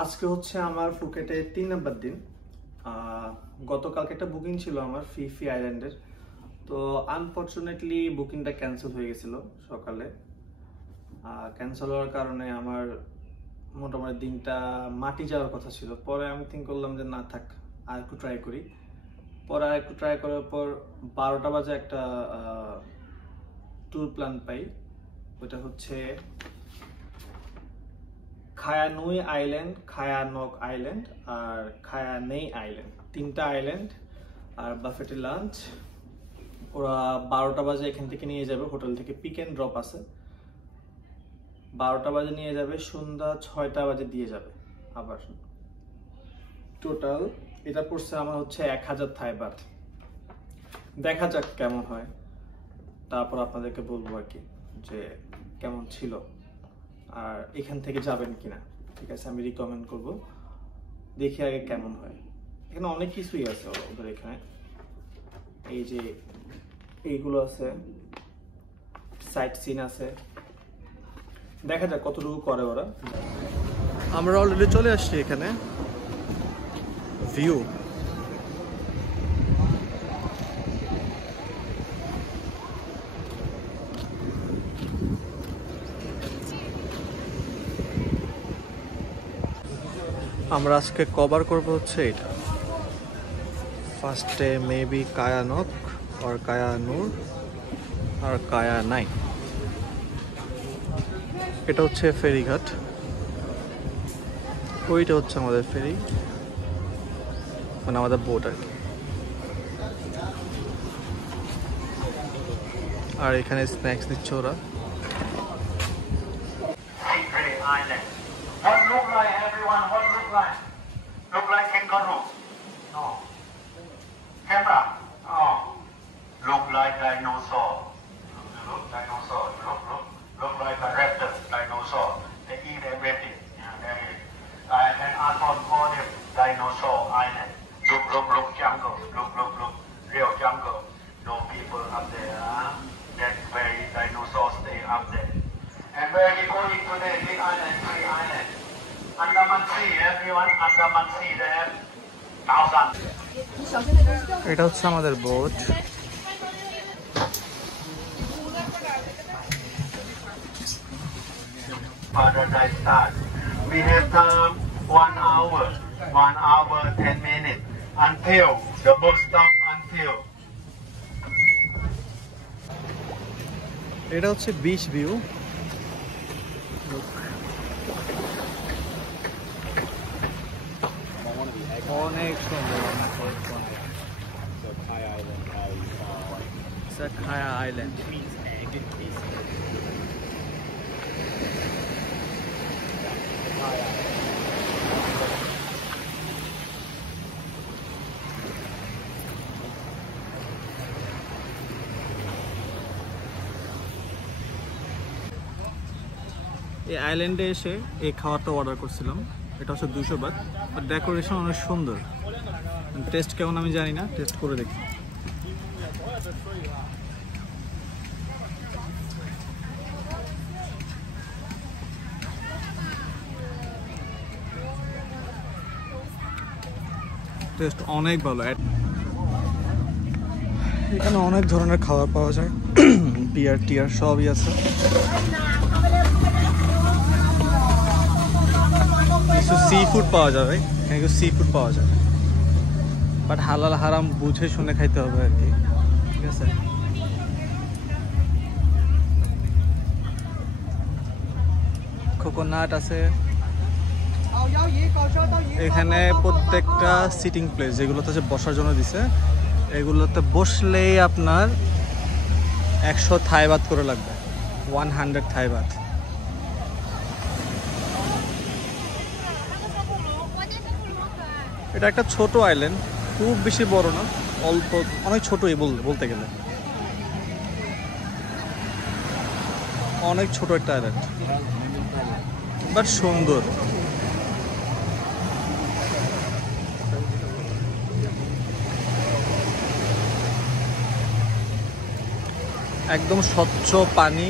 আজকে হচ্ছে আমার ফুকেটে 3 নম্বর দিন। গতকালকে একটা বুকিং ছিল আমার ফিফি আইল্যান্ডের, তো আনফরচুনেটলি বুকিংটা ক্যান্সেল হয়ে গেছিল সকালে। ক্যান্সেল হওয়ার কারণে আমার মোটামুটি দিনটা মাটি যাওয়ার কথা ছিল। পরে আমি থিঙ্ক করলাম যে না থাক, আর একটু ট্রাই করি। পরে আর একটু ট্রাই করার পর 12টা বাজে একটা ট্যুর প্ল্যান পাই। ওটা হচ্ছে খায়া নুই আইল্যান্ড, খায়া নক আইল্যান্ড আর খায়া নেই আইল্যান্ড, 3টা আইল্যান্ড আর বাফেটে লাঞ্চ। ওরা 12টা বাজে এখান থেকে নিয়ে যাবে, হোটেল থেকে পিক অ্যান্ড ড্রপ আছে। 12টা বাজে নিয়ে যাবে, সন্ধ্যা 6টা বাজে দিয়ে যাবে আবার। টোটাল এটা পড়ছে আমার হচ্ছে 1000 থাই বাত। দেখা যাক কেমন হয়, তারপর আপনাদেরকে বলবো আর কি যে কেমন ছিল আর এখান থেকে যাবেন কিনা। ঠিক আছে, আমি রিকমেন্ড করব, দেখি আগে কেমন হয়। এখানে অনেক কিছুই আছে ওদের এখানে, এই যে এইগুলো আছে, সাইট সিন আছে, দেখা যাক কতটুকু করে ওরা। আমরা অলরেডি চলে আসছি এখানে। ভিউ আমরা আজকে কভার করবো হচ্ছে এটা। ফার্স্টে মেবি কায়া নক আর কায়া নূর আর কায়া নাই। এটা হচ্ছে ফেরিঘাট, ওইটা হচ্ছে আমাদের ফেরি, মানে আমাদের বোট আর কি। আর এখানে স্ন্যাক্স দিচ্ছে ওরা। What look like, everyone? What look like? Look like kangaroo? No. Camera? Oh. Look like dinosaur. Look dinosaur. Look like a raptor. Dinosaur. They eat everything. Yeah, there is. And Anton called them Dinosaur Island. Look, jungle. Look. Real jungle. No people up there. That's where dinosaurs stay up there. And where are you going today? Big island, Tree Island. Andaman Sea, everyone. Andaman Sea there. 1000. এটা হচ্ছে আমাদের boat. Paradise start. We have time 1 hour, 10 minutes until the boat stop until. এটা হচ্ছে beach view. অনেক সুন্দর। খায়া আইল্যান্ড এই আইল্যান্ডে এসে এই খাবারটা অর্ডার করছিলাম। এটা হচ্ছে 200 বাট। আর ডেকোরেশন অনেক সুন্দর। টেস্ট কেমন আমি জানি না, টেস্ট করে দেখি। টেস্ট অনেক ভালো। এখানে অনেক ধরনের খাবার পাওয়া যায়, বিয়ার টিয়ার সবই আছে। কিছু সি ফুড পাওয়া যাবে, এখানে কিছু সি ফুড পাওয়া যায়, বাট হালাল হারাম বুঝে শুনে খাইতে হবে আর কি। ঠিক আছে, কোকোনাট আছে এখানে। প্রত্যেকটা সিটিং প্লেস যেগুলোতে হচ্ছে বসার জন্য দিছে, এগুলোতে বসলেই আপনার 100 থাই বাত করে লাগবে, 100 থাই বাত। এটা একটা ছোট আইল্যান্ড, খুব বেশি বড় না, অল্প অনেক ছোটই বলতে গেলে। অনেক ছোট একটা আইল্যান্ড, বাট সুন্দর। একদম স্বচ্ছ পানি,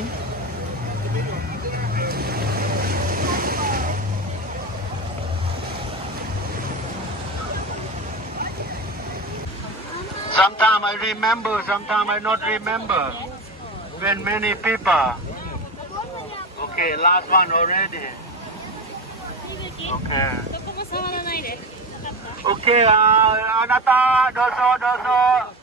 Sometimes I remember, sometimes I not remember. When many people. Okay, last one already. Okay. どこも触らないで。わかった。 Okay, あなた、どうぞどうぞ。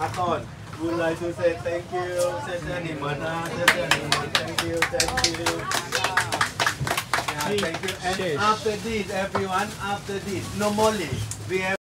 Akon would like to say thank you. Thank you, thank you. Yeah, thank you. And after this, everyone, after this, normally we have